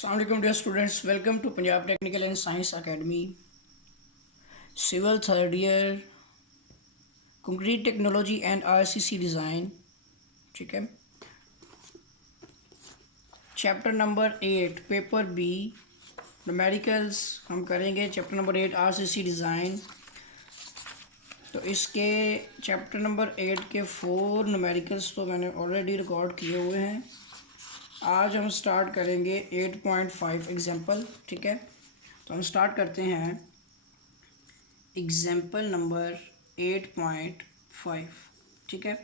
अस्सलाम वालेकुम dear students, welcome to Punjab technical and science academy civil third year concrete technology and RCC design. ठीक है, chapter number 8 paper B numericals हम करेंगे। Chapter number 8 RCC design. तो इसके chapter number 8 के 4 न्यूमेरिकल्स तो मैंने ऑलरेडी रिकॉर्ड किए हुए हैं। आज हम स्टार्ट करेंगे 8.5 एग्जाम्पल। ठीक है, तो हम स्टार्ट करते हैं एग्जाम्पल नंबर 8.5। ठीक है,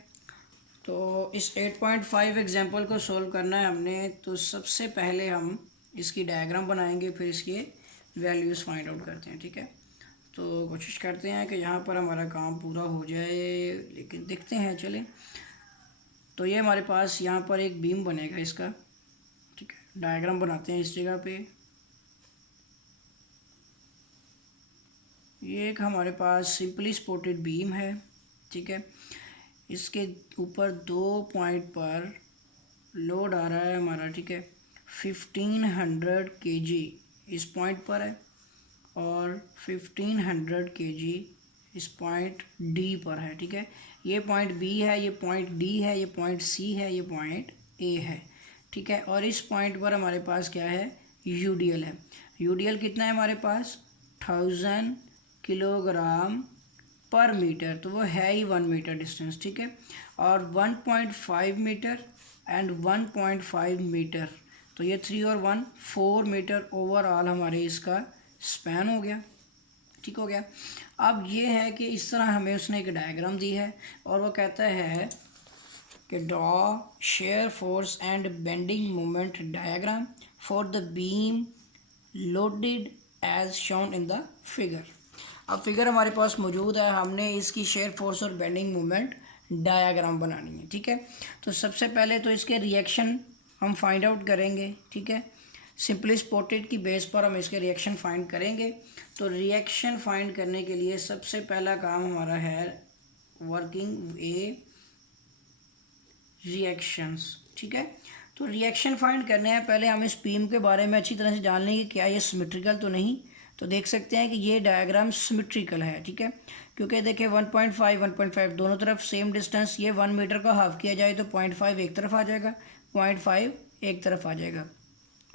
तो इस 8.5 एग्जाम्पल को सॉल्व करना है हमने। तो सबसे पहले हम इसकी डायग्राम बनाएंगे, फिर इसके वैल्यूज़ फाइंड आउट करते हैं। ठीक है, तो कोशिश करते हैं कि यहाँ पर हमारा काम पूरा हो जाए, लेकिन देखते हैं। चलें, तो ये हमारे पास यहाँ पर एक बीम बनेगा इसका। ठीक है, डायग्राम बनाते हैं इस जगह पे। ये एक हमारे पास सिंपली सपोर्टेड बीम है। ठीक है, इसके ऊपर 2 पॉइंट पर लोड आ रहा है हमारा। ठीक है, 1500 kg इस पॉइंट पर है और 1500 kg इस पॉइंट डी पर है। ठीक है, ये पॉइंट बी है, ये पॉइंट डी है, ये पॉइंट सी है, ये पॉइंट ए है। ठीक है, और इस पॉइंट पर हमारे पास क्या है, यूडीएल है। यूडीएल कितना है हमारे पास, 1000 किलोग्राम पर मीटर, तो वो है ही 1 मीटर डिस्टेंस। ठीक है, और 1.5 मीटर एंड 1.5 मीटर, तो ये 3 और 1 4 मीटर ओवरऑल हमारे इसका स्पैन हो गया। ठीक हो गया। अब ये है कि इस तरह हमें उसने एक डायग्राम दी है और वो कहता है कि draw shear force and bending moment diagram for the beam loaded as shown in the figure. अब फिगर हमारे पास मौजूद है, हमने इसकी शेयर फोर्स और बेंडिंग मोमेंट डायग्राम बनानी है। ठीक है, तो सबसे पहले तो इसके रिएक्शन हम फाइंड आउट करेंगे। ठीक है, सिंपली सपोर्टेड की बेस पर हम इसके रिएक्शन फाइंड करेंगे। तो रिएक्शन फाइंड करने के लिए सबसे पहला काम हमारा है वर्किंग ए रिएक्शंस। ठीक है, तो रिएक्शन फाइंड करने हैं, पहले हम इस बीम के बारे में अच्छी तरह से जान लेंगे क्या ये सिमेट्रिकल तो नहीं। तो देख सकते हैं कि ये डायग्राम सिमेट्रिकल है। ठीक है, क्योंकि देखिए 1.5 दोनों तरफ सेम डिस्टेंस, ये 1 मीटर का हाफ किया जाए तो 0.5 एक तरफ आ जाएगा, 0.5 एक तरफ आ जाएगा।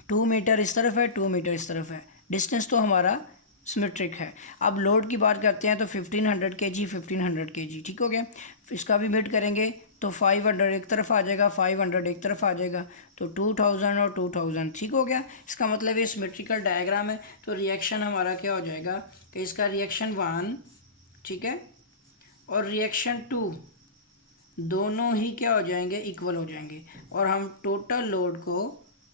2 मीटर इस तरफ है, 2 मीटर इस तरफ है, डिस्टेंस तो हमारा सिमेट्रिक है। अब लोड की बात करते हैं तो 1500 kg 1500 kg। ठीक हो गया, इसका भी मेट करेंगे तो 500 एक तरफ आ जाएगा, 500 एक तरफ आ जाएगा, तो 2000 और 2000। ठीक हो गया, इसका मतलब ये सिमेट्रिकल डायग्राम है। तो रिएक्शन हमारा क्या हो जाएगा कि इसका रिएक्शन 1, ठीक है, और रिएक्शन 2 दोनों ही क्या हो जाएंगे, इक्वल हो जाएंगे, और हम टोटल लोड को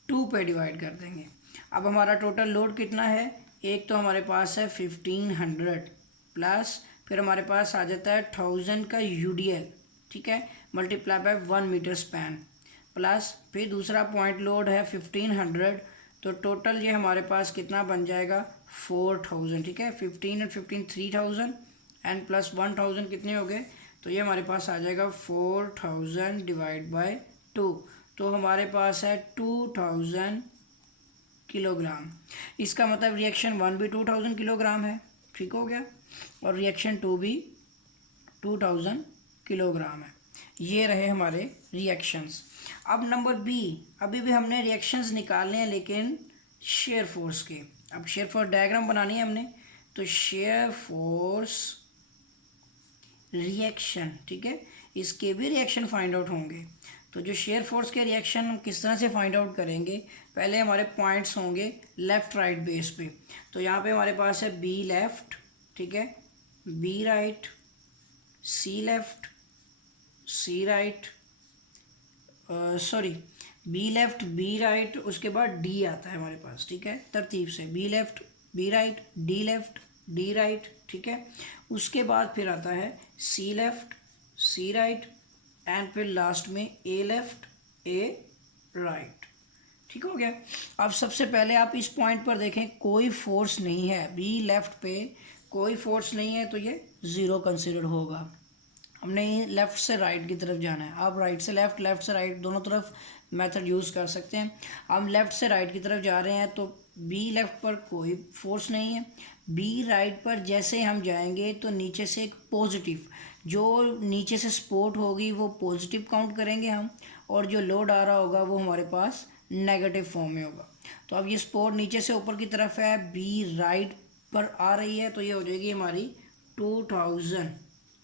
2 पे डिवाइड कर देंगे। अब हमारा टोटल लोड कितना है, एक तो हमारे पास है 1500 प्लस फिर हमारे पास आ जाता है 1000 का यूडीएल। ठीक है, multiply by 1 metre span, plus फिर दूसरा पॉइंट लोड है 1500, तो टोटल ये हमारे पास कितना बन जाएगा 4000। ठीक है, 15 और 15 3000 एंड प्लस 1000 कितने हो गए, तो ये हमारे पास आ जाएगा 4000 डिवाइड बाय 2, तो हमारे पास है 2000 किलोग्राम। इसका मतलब रिएक्शन 1 भी 2000 किलोग्राम है। ठीक हो गया, और रिएक्शन 2 भी 2000 किलोग्राम है। ये रहे हमारे रिएक्शंस। अब नंबर बी, अभी भी हमने रिएक्शंस निकालने हैं लेकिन शेयर फोर्स के। अब शेयर फोर्स डायग्राम बनानी है हमने, तो शेयर फोर्स रिएक्शन, ठीक है, इसके भी रिएक्शन फाइंड आउट होंगे। तो जो शेयर फोर्स के रिएक्शन हम किस तरह से फाइंड आउट करेंगे, पहले हमारे पॉइंट्स होंगे लेफ़्ट राइट बेस पे। तो यहाँ पे हमारे पास है बी लेफ़्ट, ठीक है, B right, C left, C right, sorry B left B right, उसके बाद डी आता है हमारे पास। ठीक है, तरतीब से B left B right D left D right. ठीक है, उसके बाद फिर आता है C left C right and फिर लास्ट में ए लेफ़्ट ए राइट। ठीक हो गया। अब सबसे पहले आप इस पॉइंट पर देखें, कोई फोर्स नहीं है, बी लेफ़्ट पे कोई फोर्स नहीं है, तो ये ज़ीरो कंसिडर होगा। हमने लेफ़्ट से राइट की तरफ जाना है। अब राइट से लेफ़्ट, लेफ़्ट से राइट दोनों तरफ मेथड यूज़ कर सकते हैं। हम लेफ़्ट से राइट की तरफ जा रहे हैं तो बी लेफ़्ट पर कोई फोर्स नहीं है, बी राइट पर जैसे हम जाएंगे तो नीचे से एक पॉजिटिव, जो नीचे से सपोर्ट होगी वो पॉजिटिव काउंट करेंगे हम, और जो लोड आ रहा होगा वो हमारे पास नेगेटिव फॉर्म में होगा। तो अब ये सपोर्ट नीचे से ऊपर की तरफ है, बी राइट पर आ रही है, तो ये हो जाएगी हमारी 2000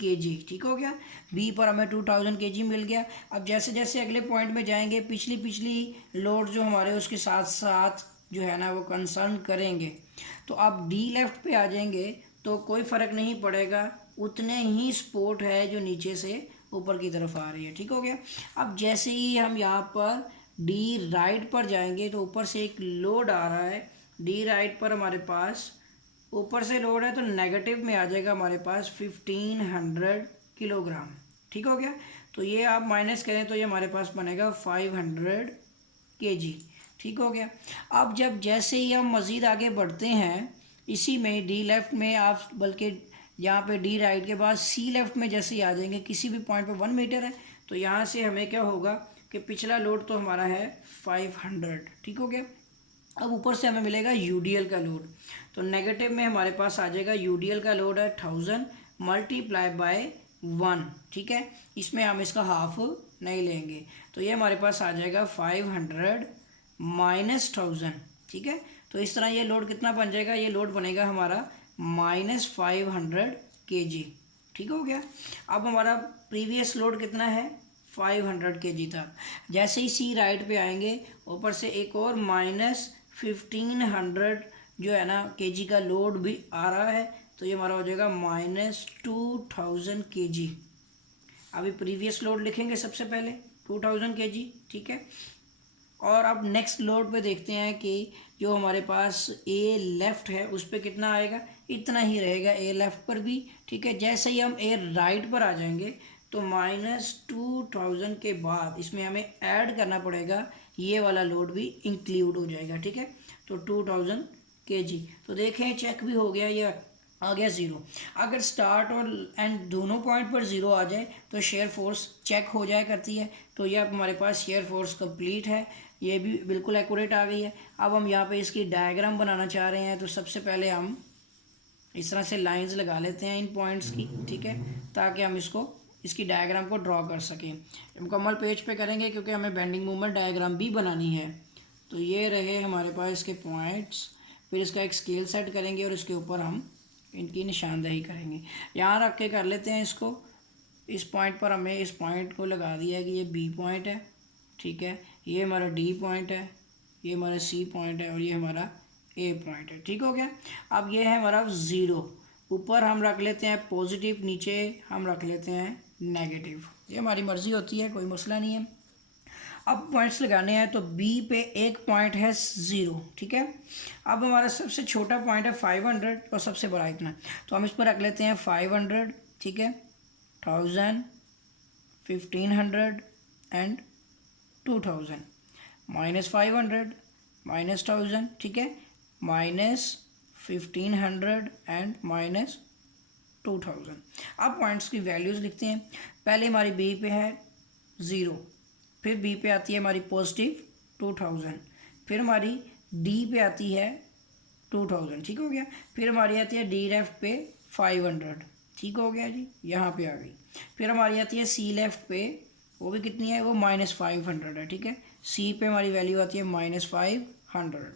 kg। ठीक हो गया, बी पर हमें 2000 kg मिल गया। अब जैसे जैसे अगले पॉइंट में जाएंगे पिछली लोड जो हमारे उसके साथ साथ जो है ना वो कंसर्न करेंगे। तो आप डी लेफ्ट पे आ जाएंगे तो कोई फ़र्क नहीं पड़ेगा, उतने ही सपोर्ट है जो नीचे से ऊपर की तरफ आ रही है। ठीक हो गया। अब जैसे ही हम यहाँ पर डी राइट पर जाएंगे तो ऊपर से एक लोड आ रहा है, डी राइट पर हमारे पास ऊपर से लोड है तो नेगेटिव में आ जाएगा हमारे पास 1500 किलोग्राम। ठीक हो गया। तो ये आप माइनस करें तो ये हमारे पास बनेगा 500 kg। ठीक हो गया। अब जब जैसे ही हम मज़ीद आगे बढ़ते हैं इसी में डी लेफ़्ट में आप, बल्कि यहाँ पे डी राइट के बाद सी लेफ़्ट में जैसे ही आ जाएंगे किसी भी पॉइंट पे 1 मीटर है तो यहाँ से हमें क्या होगा कि पिछला लोड तो हमारा है 500। ठीक हो गया। अब ऊपर से हमें मिलेगा यूडीएल का लोड, तो नेगेटिव में हमारे पास आ जाएगा यूडीएल का लोड है 1000 मल्टीप्लाई बाय 1। ठीक है, इसमें हम इसका हाफ नहीं लेंगे तो ये हमारे पास आ जाएगा 500 माइनस 1000। ठीक है, तो इस तरह ये लोड कितना बन जाएगा, ये लोड बनेगा हमारा -500 kg। ठीक हो गया। अब हमारा प्रीवियस लोड कितना है 500 kg था। जैसे ही सी राइट पे आएंगे ऊपर से एक और -1500 जो है ना kg का लोड भी आ रहा है, तो ये हमारा हो जाएगा -2000 kg। अभी प्रीवियस लोड लिखेंगे सबसे पहले 2000 kg। ठीक है, और अब नेक्स्ट लोड पे देखते हैं कि जो हमारे पास ए लेफ़्ट है उस पर कितना आएगा, इतना ही रहेगा ए लेफ़्ट पर भी। ठीक है, जैसे ही हम ए राइट पर आ जाएंगे तो -2000 के बाद इसमें हमें ऐड करना पड़ेगा, ये वाला लोड भी इंक्लूड हो जाएगा। ठीक है, तो 2000 kg। तो देखें चेक भी हो गया, ये आ गया ज़ीरो। अगर स्टार्ट और एंड दोनों पॉइंट पर ज़ीरो आ जाए तो शेयर फोर्स चेक हो जाया करती है। तो ये अब हमारे पास शेयर फोर्स कंप्लीट है, ये भी बिल्कुल एक्यूरेट आ गई है। अब हम यहाँ पे इसकी डायग्राम बनाना चाह रहे हैं, तो सबसे पहले हम इस तरह से लाइंस लगा लेते हैं इन पॉइंट्स की। ठीक है, ताकि हम इसकी डायग्राम को ड्रॉ कर सकें। मुकम्मल पेज पे करेंगे क्योंकि हमें बेंडिंग मूवमेंट डायग्राम भी बनानी है। तो ये रहे हमारे पास इसके पॉइंट्स, फिर इसका एक स्केल सेट करेंगे और इसके ऊपर हम इनकी निशानदेही करेंगे। यहाँ रख के कर लेते हैं इसको। इस पॉइंट पर हमें इस पॉइंट को लगा दिया है कि ये बी पॉइंट है। ठीक है, ये हमारा डी पॉइंट है, ये हमारा सी पॉइंट है और ये हमारा ए पॉइंट है। ठीक हो गया। अब ये है हमारा ज़ीरो, ऊपर हम रख लेते हैं पॉजिटिव, नीचे हम रख लेते हैं नेगेटिव। ये हमारी मर्ज़ी होती है, कोई मसला नहीं है। अब पॉइंट्स लगाने हैं तो बी पे एक पॉइंट है 0। ठीक है, अब हमारा सबसे छोटा पॉइंट है 500 और सबसे बड़ा इतना, तो हम इस पर रख लेते हैं 500। ठीक है, 1000, 1500 एंड 2000, -500 -1000। ठीक है, -1500 एंड -2000। अब पॉइंट्स की वैल्यूज़ लिखते हैं। पहले हमारी बी पे है 0, फिर बी पे आती है हमारी पॉजिटिव 2000, फिर हमारी डी पे आती है 2000। ठीक हो गया, फिर हमारी आती है डी लेफ्ट पे 500। ठीक हो गया जी, यहाँ पे आ गई। फिर हमारी आती है सी लेफ्ट पे, वो भी कितनी है, वो -500 है। ठीक है, सी पे हमारी वैल्यू आती है -500।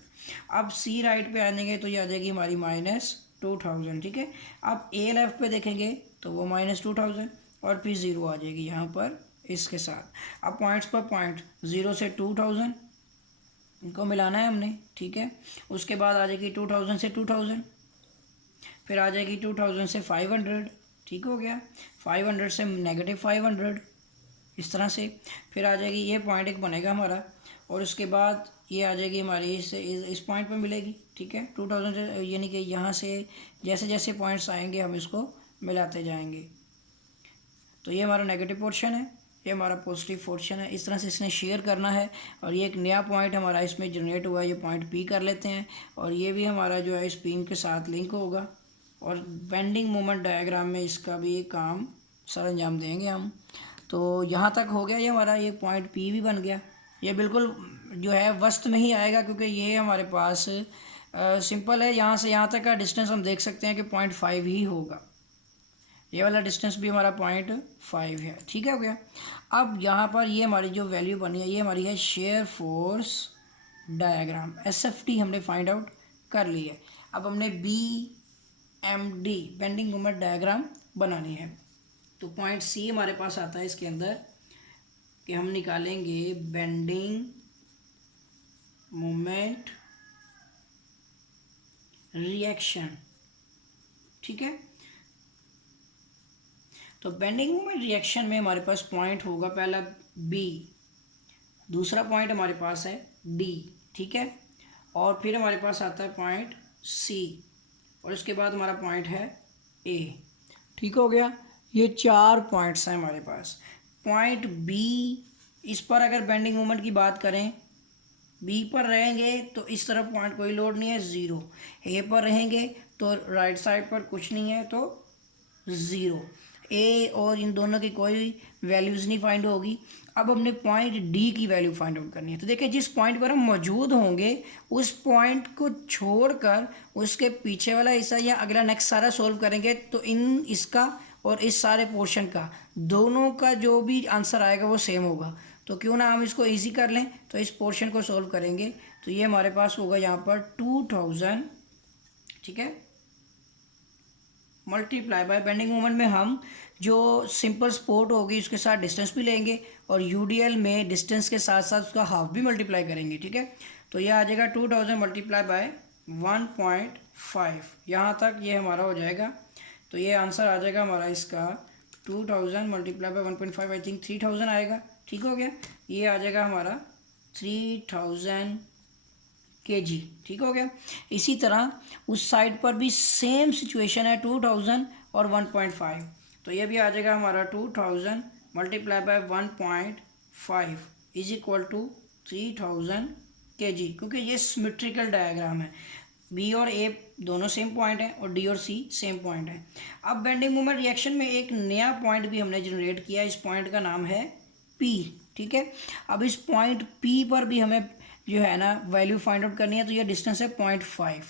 अब सी राइट पे आएंगे तो ये आ जाएगी हमारी -2000। ठीक है, अब ए लेफ्ट पे देखेंगे तो वो -2000 और फिर ज़ीरो आ जाएगी यहाँ पर इसके साथ। अब पॉइंट्स पर पॉइंट 0 से 2000 इनको मिलाना है हमने। ठीक है, उसके बाद आ जाएगी 2000 से 2000, फिर आ जाएगी 2000 से 500। ठीक हो गया, 500 से -500 इस तरह से। फिर आ जाएगी ये पॉइंट एक बनेगा हमारा, और उसके बाद ये आ जाएगी हमारी इस पॉइंट पर मिलेगी। ठीक है, 2000 से, यानी कि यहाँ से जैसे जैसे पॉइंट्स आएंगे हम इसको मिलाते जाएंगे। तो ये हमारा नेगेटिव पोर्शन है, ये हमारा पॉजिटिव पोर्शन है। इस तरह से इसने शेयर करना है, और ये एक नया पॉइंट हमारा इसमें जनरेट हुआ है, ये पॉइंट पी कर लेते हैं, और ये भी हमारा जो है इस बीम के साथ लिंक होगा, और बेंडिंग मोमेंट डायग्राम में इसका भी काम सर अंजाम देंगे हम। तो यहाँ तक हो गया ये हमारा, ये पॉइंट पी भी बन गया। ये बिल्कुल जो है वस्त में ही आएगा, क्योंकि ये हमारे पास सिंपल है। यहाँ से यहाँ तक का डिस्टेंस हम देख सकते हैं कि 0.5 ही होगा। ये वाला डिस्टेंस भी हमारा 0.5 है, ठीक है, हो गया। अब यहाँ पर ये हमारी जो वैल्यू बनी है ये हमारी है शेयर फोर्स डायग्राम, SFD हमने फाइंड आउट कर ली है। अब हमने BMD बेंडिंग मोमेंट डायग्राम बनानी है। तो पॉइंट C हमारे पास आता है इसके अंदर कि हम निकालेंगे बेंडिंग मोमेंट रिएक्शन, ठीक है। तो बेंडिंग मोमेंट रिएक्शन में हमारे पास पॉइंट होगा पहला B, दूसरा पॉइंट हमारे पास है D, ठीक है, और फिर हमारे पास आता है पॉइंट C, और उसके बाद हमारा पॉइंट है A, ठीक हो गया। ये 4 पॉइंट्स हैं हमारे पास। पॉइंट B, इस पर अगर बेंडिंग मोमेंट की बात करें, B पर रहेंगे तो इस तरफ पॉइंट कोई लोड नहीं है, 0। A पर रहेंगे तो राइट साइड पर कुछ नहीं है तो 0। A और इन दोनों की कोई वैल्यूज़ नहीं फाइंड होगी। अब हमने पॉइंट D की वैल्यू फाइंड आउट करनी है। तो देखिए, जिस पॉइंट पर हम मौजूद होंगे उस पॉइंट को छोड़कर उसके पीछे वाला हिस्सा या अगला नेक्स्ट सारा सोल्व करेंगे तो इन इसका और इस सारे पोर्शन का दोनों का जो भी आंसर आएगा वो सेम होगा। तो क्यों ना हम इसको इजी कर लें, तो इस पोर्शन को सोल्व करेंगे तो ये हमारे पास होगा यहाँ पर 2000, ठीक है, मल्टीप्लाई बाय बेंडिंग मोमेंट में हम जो सिंपल सपोर्ट होगी उसके साथ डिस्टेंस भी लेंगे और यूडीएल में डिस्टेंस के साथ साथ उसका हाफ भी मल्टीप्लाई करेंगे, ठीक है। तो ये आ जाएगा 2000 मल्टीप्लाई बाय 1.5, यहाँ तक ये हमारा हो जाएगा। तो ये आंसर आ जाएगा हमारा इसका 2000 मल्टीप्लाई बाय 1.5, आई थिंक 3000 आएगा, ठीक हो गया। ये आ जाएगा हमारा 3000 kg, ठीक हो गया। इसी तरह उस साइड पर भी सेम सिचुएशन है, 2000 और 1.5, तो ये भी आ जाएगा हमारा 2000 multiply by 1.5 is equal to 3000 kg, क्योंकि ये सिमेट्रिकल डायग्राम है। B और A दोनों सेम पॉइंट है और D और C सेम पॉइंट है। अब बेंडिंग मोमेंट रिएक्शन में एक नया पॉइंट भी हमने जनरेट किया, इस पॉइंट का नाम है P, ठीक है। अब इस पॉइंट P पर भी हमें जो है ना वैल्यू फाइंड आउट करनी है, तो ये डिस्टेंस है 0.5।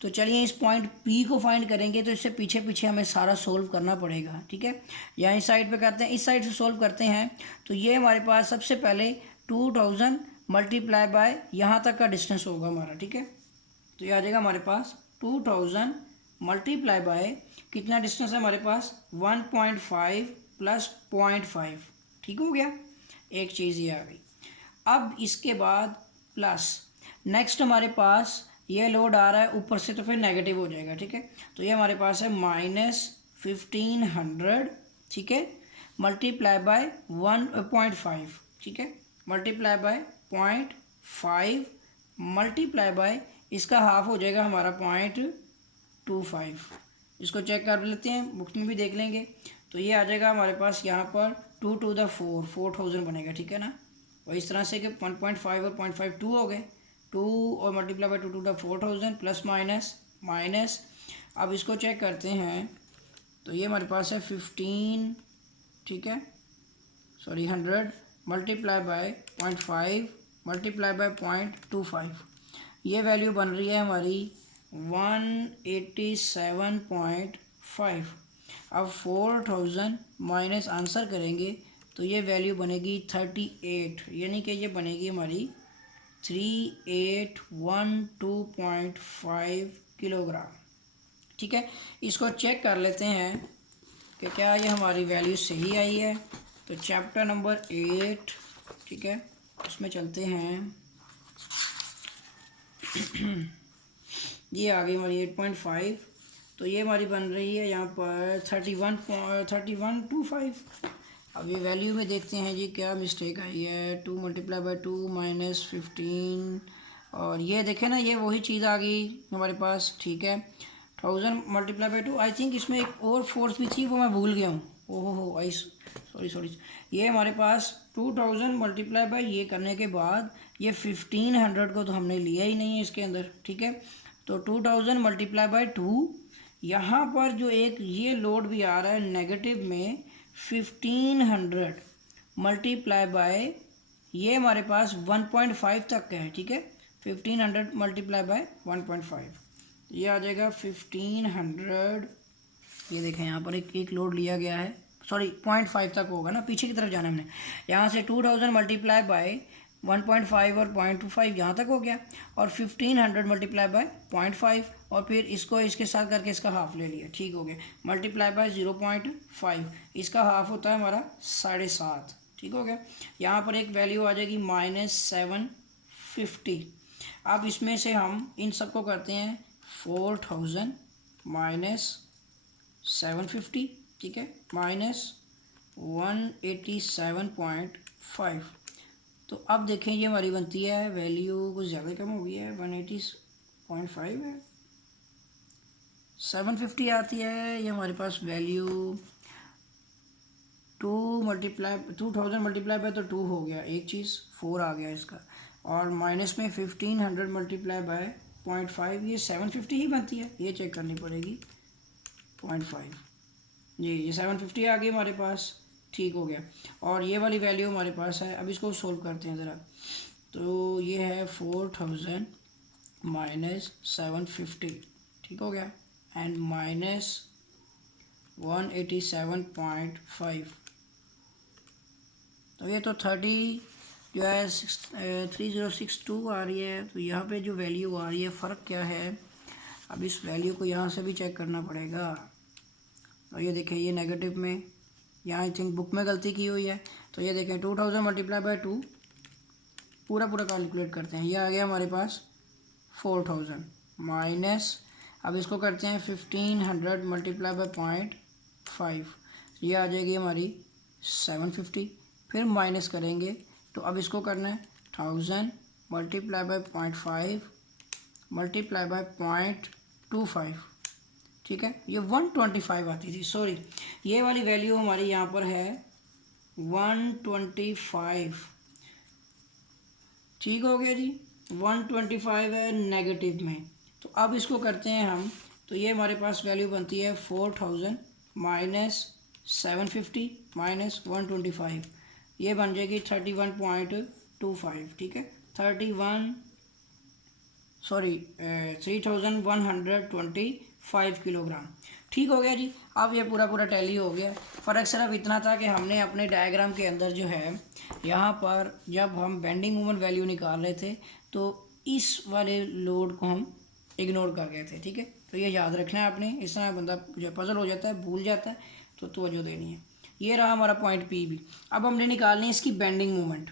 तो चलिए इस पॉइंट P को फाइंड करेंगे, तो इससे पीछे पीछे हमें सारा सोल्व करना पड़ेगा, ठीक है। यहाँ इस साइड पे करते हैं, इस साइड से सोल्व करते हैं। तो ये हमारे पास सबसे पहले 2000 मल्टीप्लाई बाय यहाँ तक का डिस्टेंस होगा हमारा, ठीक है। तो ये आ जाएगा हमारे पास 2000 मल्टीप्लाई बाय कितना डिस्टेंस है हमारे पास 1.5 प्लस 0.5, ठीक हो गया। एक चीज़ ये आ गई। अब इसके बाद प्लस नेक्स्ट हमारे पास ये लोड आ रहा है ऊपर से, तो फिर नेगेटिव हो जाएगा, ठीक है। तो ये हमारे पास है -1500, ठीक है, मल्टीप्लाई बाय 1.5, ठीक है, मल्टीप्लाई बाय 0.5 मल्टीप्लाई बाय इसका हाफ हो जाएगा हमारा 0.25। इसको चेक कर लेते हैं, बुक में भी देख लेंगे। तो ये आ जाएगा हमारे पास यहाँ पर 2 to the 4 4000 बनेगा, ठीक है ना। और इस तरह से कि 1.5 और 0.5 2 हो गए, 2 और multiply by 2 to the 4000 plus minus. अब इसको चेक करते हैं, तो ये हमारे पास है 15, ठीक है, sorry 100 multiply by 0.5 multiply by 0.25, ये वैल्यू बन रही है हमारी 187.5। अब 4000 माइनस आंसर करेंगे तो ये वैल्यू बनेगी 38, यानी कि ये बनेगी हमारी 3812.5 किलोग्राम, ठीक है। इसको चेक कर लेते हैं कि क्या ये हमारी वैल्यू सही आई है। तो चैप्टर नंबर 8, ठीक है, उसमें चलते हैं। ये आ गई हमारी 8.5, तो ये हमारी बन रही है यहाँ पर 31.25। अब ये वैल्यू में देखते हैं जी क्या मिस्टेक आई है। 2 मल्टीप्लाई बाय 2 माइनस 15, और ये देखें ना, ये वही चीज़ आ गई हमारे पास, ठीक है। 1000 मल्टीप्लाई बाय 2, आई थिंक इसमें एक और फोर्स भी थी, वो मैं भूल गया हूँ। ओहो हो, आई सॉरी। ये हमारे पास 2000 मल्टीप्लाई बाय ये करने के बाद ये 1500 को तो हमने लिया ही नहीं है इसके अंदर, ठीक है। तो 2000 मल्टीप्लाई बाय 2, यहाँ पर जो एक ये लोड भी आ रहा है नेगेटिव में 1500 मल्टीप्लाई बाय ये हमारे पास 1.5 तक का है, ठीक है। 1500 मल्टीप्लाई बाय 1.5, ये आ जाएगा 1500। ये देखें यहाँ पर एक लोड लिया गया है, सॉरी 0.5 तक होगा ना, पीछे की तरफ जाना हमने। यहाँ से 2000 मल्टीप्लाई बाय 1.5 और 0.25 यहाँ तक हो गया, और 1500 मल्टीप्लाई बाय 0.5, और फिर इसको इसके साथ करके इसका हाफ ले लिया, ठीक हो गया। मल्टीप्लाई बाय 0.5, इसका हाफ होता है हमारा 7.5, ठीक हो गया। यहाँ पर एक वैल्यू आ जाएगी -750। अब इसमें से हम इन सबको करते हैं 4000 -750, ठीक है, -187.5। तो अब देखें ये हमारी बनती है वैल्यू कुछ ज़्यादा कम हो गई है, 180.5 है, 750 आती है। ये हमारे पास वैल्यू 2000 मल्टीप्लाई बाय तो 2 हो गया, एक चीज़ 4 आ गया इसका, और माइनस में 1500 मल्टीप्लाई बाय 0.5, ये 750 ही बनती है, ये चेक करनी पड़ेगी। 0.5 जी, ये 750 आ गई हमारे पास, ठीक हो गया। और ये वाली वैल्यू हमारे पास है। अब इसको सोल्व करते हैं ज़रा। तो ये है 4000 -750, ठीक हो गया, एंड -187.5। तो ये तो 30 जो है 3062 आ रही है। तो यहाँ पे जो वैल्यू आ रही है, फ़र्क क्या है, अब इस वैल्यू को यहाँ से भी चेक करना पड़ेगा। और ये देखें, ये नेगेटिव में, यहाँ आई थिंक बुक में गलती की हुई है। तो ये देखें 2000 मल्टीप्लाई बाय 2, पूरा कैलकुलेट करते हैं, ये आ गया हमारे पास 4000 माइनस, अब इसको करते हैं 1500 मल्टीप्लाई बाय 0.5, ये आ जाएगी हमारी 750। फिर माइनस करेंगे, तो अब इसको करना है 1000 मल्टीप्लाई बाय 0.5 मल्टीप्लाई बाय 0.25, ठीक है। ये 125 आती थी, सॉरी, ये वाली वैल्यू हमारी यहाँ पर है 125, ठीक हो गया जी। 125 है नेगेटिव में। तो अब इसको करते हैं हम, तो ये हमारे पास वैल्यू बनती है 4000 -750 -125, ये बन जाएगी 31.25, ठीक है, 3125 किलोग्राम, ठीक हो गया जी। अब ये पूरा टैली हो गया। फ़र्क सिर्फ इतना था कि हमने अपने डायग्राम के अंदर जो है, यहाँ पर जब हम बेंडिंग मोमेंट वैल्यू निकाल रहे थे, तो इस वाले लोड को हम इग्नोर कर गए थे, ठीक है। तो ये याद रखना है आपने, इस तरह बंदा जो पजल हो जाता है, भूल जाता है, तो तवज्जो देनी है। ये रहा हमारा पॉइंट पी भी। अब हमने निकालनी है इसकी बेंडिंग मोमेंट।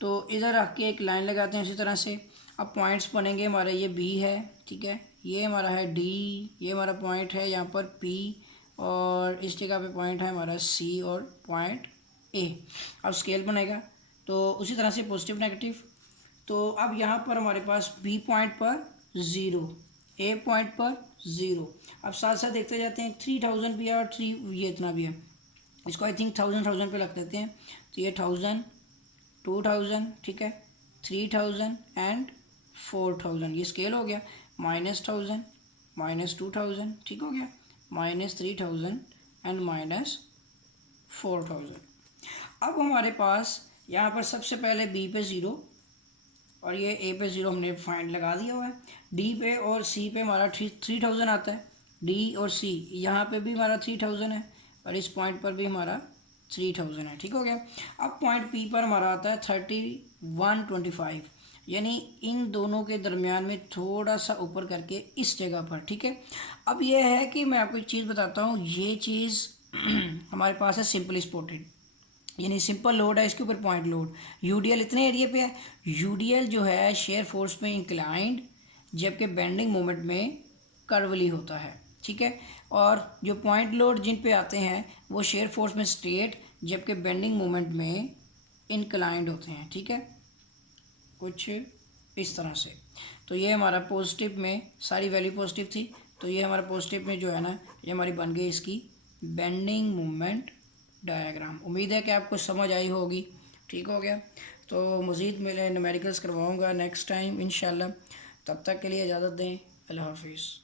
तो इधर रख के एक लाइन लगाते हैं इसी तरह से। अब पॉइंट्स बनेंगे हमारे, ये बी है, ठीक है, ये हमारा है डी, ये हमारा पॉइंट है यहाँ पर पी, और इस जगह पे पॉइंट है हमारा सी और पॉइंट ए। अब स्केल बनेगा, तो उसी तरह से पॉजिटिव नेगेटिव। तो अब यहाँ पर हमारे पास बी पॉइंट पर 0, ए पॉइंट पर 0। अब साथ साथ देखते जाते हैं, 3000 भी है और 3 ये इतना भी है, इसको आई थिंक 1000 पे रख देते हैं। तो ये 1000 2000, ठीक है, 3000 एंड 4000, ये स्केल हो गया, -1000 -2000, ठीक हो गया, -3000 एंड -4000। अब हमारे पास यहाँ पर सबसे पहले बी पे 0 और ये ए पे 0 हमने फाइंड लगा दिया हुआ है। डी पे और सी पे हमारा 3000 आता है, डी और सी यहाँ पे भी हमारा 3000 है, और इस पॉइंट पर भी हमारा 3000 है, ठीक हो गया। अब पॉइंट पी पर हमारा आता है 3125, यानी इन दोनों के दरमियान में थोड़ा सा ऊपर करके इस जगह पर, ठीक है। अब ये है कि मैं आपको एक चीज़ बताता हूँ, ये चीज़ हमारे पास है सिंपल स्पॉटेड, यानी सिंपल लोड है, इसके ऊपर पॉइंट लोड। यूडीएल इतने एरिया पे है, यूडीएल जो है शेयर फोर्स में इंक्लाइंड, जबकि बेंडिंग मोमेंट में कर्वली होता है, ठीक है। और जो पॉइंट लोड जिन पे आते हैं वो शेयर फोर्स में स्ट्रेट, जबकि बेंडिंग मोमेंट में इंक्लाइंड होते हैं, ठीक है, कुछ इस तरह से। तो ये हमारा पॉजिटिव में सारी वैल्यू पॉजिटिव थी, तो ये हमारा पॉजिटिव में जो है ना, ये हमारी बन गई इसकी बेंडिंग मोमेंट डायग्राम। उम्मीद है कि आपको समझ आई होगी, ठीक हो गया। तो मज़ीद मैं न्यूमेरिकल्स करवाऊँगा नेक्स्ट टाइम इंशाल्लाह। तब तक के लिए इजाज़त दें, अल्लाह हाफिज़।